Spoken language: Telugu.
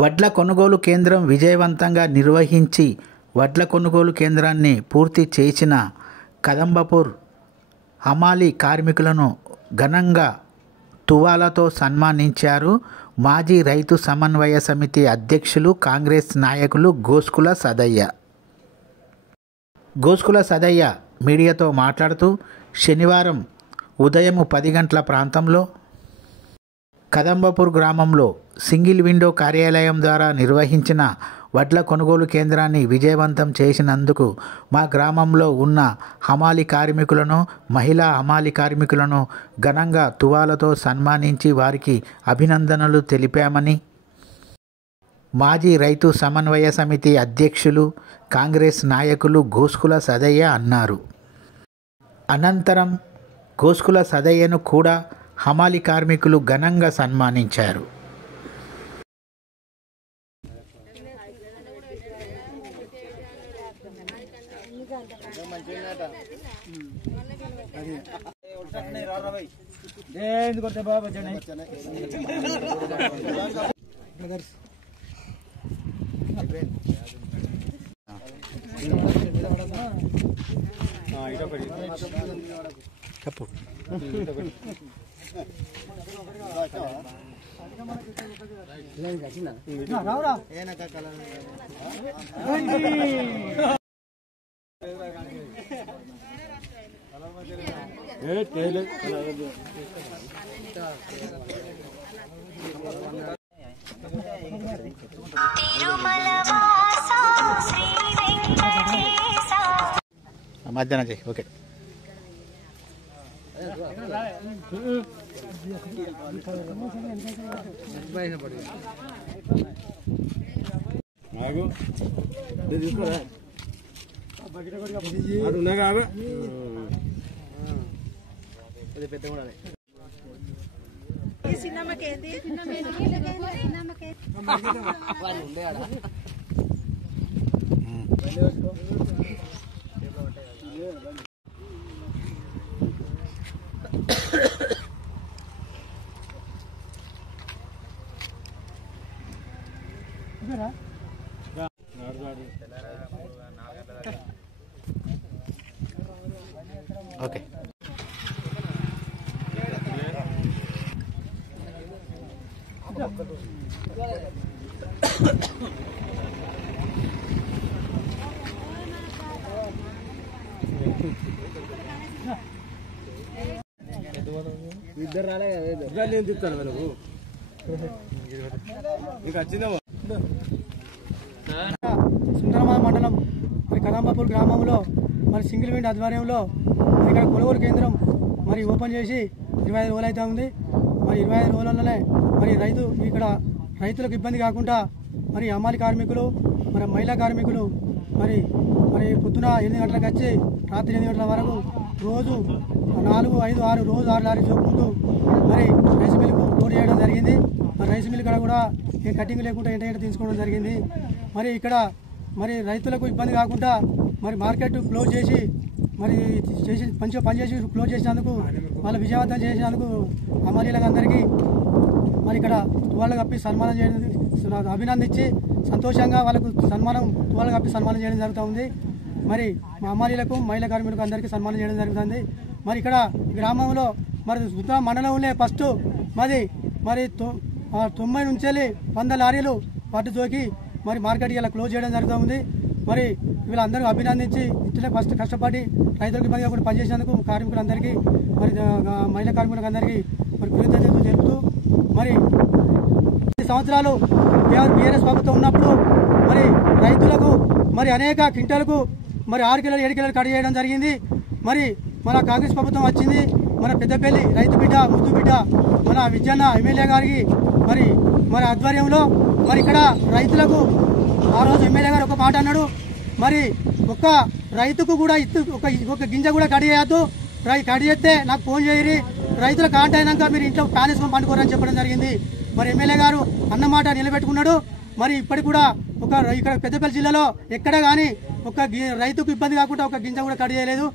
వడ్ల కొనుగోలు కేంద్రం విజయవంతంగా నిర్వహించి వడ్ల కొనుగోలు కేంద్రాన్ని పూర్తి చేసిన కదంబపూర్ హమాలీ కార్మికులను ఘనంగా తువాలతో సన్మానించారు మాజీ రైతు సమన్వయ సమితి అధ్యక్షులు కాంగ్రెస్ నాయకులు గోస్కుల సదయ్య. గోస్కుల సదయ్య మీడియాతో మాట్లాడుతూ శనివారం ఉదయం 10 గంటల ప్రాంతంలో కదంబపూర్ గ్రామంలో సింగిల్ విండో కార్యాలయం ద్వారా నిర్వహించిన వడ్ల కొనుగోలు కేంద్రాన్ని విజయవంతం చేసినందుకు మా గ్రామంలో ఉన్న హమాలీ కార్మికులను, మహిళా హమాలీ కార్మికులను ఘనంగా తువాలతో సన్మానించి వారికి అభినందనలు తెలిపామని మాజీ రైతు సమన్వయ సమితి అధ్యక్షులు కాంగ్రెస్ నాయకులు గోస్కుల సదయ్య అన్నారు. అనంతరం గోస్కుల సదయ్యను కూడా హమాలీ కార్మికులు ఘనంగా సన్మానించారు. చెప్పు మధ్యాహ్నం చెయ్యి. ఓకే. ఓకే. ఇద్దరు రాలే కదా, నేను తిప్తాను మనకు సుందరమాల మండలం మరి కదంబపూర్ గ్రామంలో మరి సింగిల్ విండో ఆధ్వర్యంలో ఇక్కడ కొనుగోలు కేంద్రం మరి ఓపెన్ చేసి 25 రోజులు అయితే ఉంది. మరి 25 రోజులలోనే మరి ఇక్కడ రైతులకు ఇబ్బంది కాకుండా మరి హమాలీ కార్మికులు, మరి మహిళా కార్మికులు మరి పొద్దున 8 గంటలకు వచ్చి రాత్రి 8 గంటల వరకు రోజు 4, 5, 6 రోజు 6 లారీ చూపుకుంటూ మరి రైస్ మిల్కు లోడ్ చేయడం జరిగింది. మరి రైస్ మిల్ ఇక్కడ కూడా ఏం కటింగ్ లేకుండా ఎంట తీసుకోవడం జరిగింది. మరి ఇక్కడ మరి రైతులకు ఇబ్బంది కాకుండా మరి మార్కెట్ క్లోజ్ చేసి మరి మంచిగా పనిచేసి క్లోజ్ చేసినందుకు, వాళ్ళు విజయవంతం చేసినందుకు హమాలీలకు అందరికీ మరి ఇక్కడ తువాళ్ళు కప్పి సన్మానం చేయడం, అభినందించి సంతోషంగా వాళ్ళకు తువాళ్ళు కప్పి సన్మానం చేయడం జరుగుతుంది. మరి మా హమాలీలకు, మహిళా కార్మికులకు అందరికీ సన్మానం చేయడం జరుగుతుంది. మరి ఇక్కడ గ్రామంలో మరి సుతా మండలంలో ఫస్ట్ మరి 90 నుంచి 100 లారీలు పట్టు జోకి మరి మార్కెట్ ఇలా క్లోజ్ చేయడం జరుగుతుంది. మరి వీళ్ళందరూ అభినందించి ఇట్లే ఫస్ట్ కష్టపడి రైతులకు ఇబ్బంది కాకుండా పనిచేసేందుకు కార్మికులందరికీ మరి మహిళా కార్మికులకు అందరికీ మరి కృతజ్ఞతలు తెలుపుతూ మరి 10 సంవత్సరాలు బీఆర్ఎస్ ప్రభుత్వం ఉన్నప్పుడు మరి రైతులకు మరి అనేక క్వింటాలకు మరి 6 కిలోలు 7 కిలోలు కట్ చేయడం జరిగింది. మరి మన కాంగ్రెస్ ప్రభుత్వం వచ్చింది, మన పెద్దపల్లి రైతు బిడ్డ, ముద్దు బిడ్డ మన విజయన్న ఎమ్మెల్యే గారికి మరి ఆధ్వర్యంలో మరి ఇక్కడ రైతులకు ఆ రోజు ఎమ్మెల్యే గారు ఒక మాట అన్నాడు, మరి ఒక్క రైతుకు కూడా ఒక గింజ కూడా కట్ చేయొద్దు, కట్ చేస్తే నాకు ఫోన్ చేయరి, రైతులు కాంట అయినాక మీరు ఇంట్లో ఫ్యాన్ వేసుకొని పండుకోరని చెప్పడం జరిగింది. మరి ఎమ్మెల్యే గారు అన్నమాట నిలబెట్టుకున్నాడు. మరి ఇప్పటికి కూడా ఇక్కడ పెద్దపల్లి జిల్లాలో ఎక్కడ కానీ ఒక రైతుకు ఇబ్బంది కాకుండా ఒక గింజ కూడా కట్ చేయలేదు.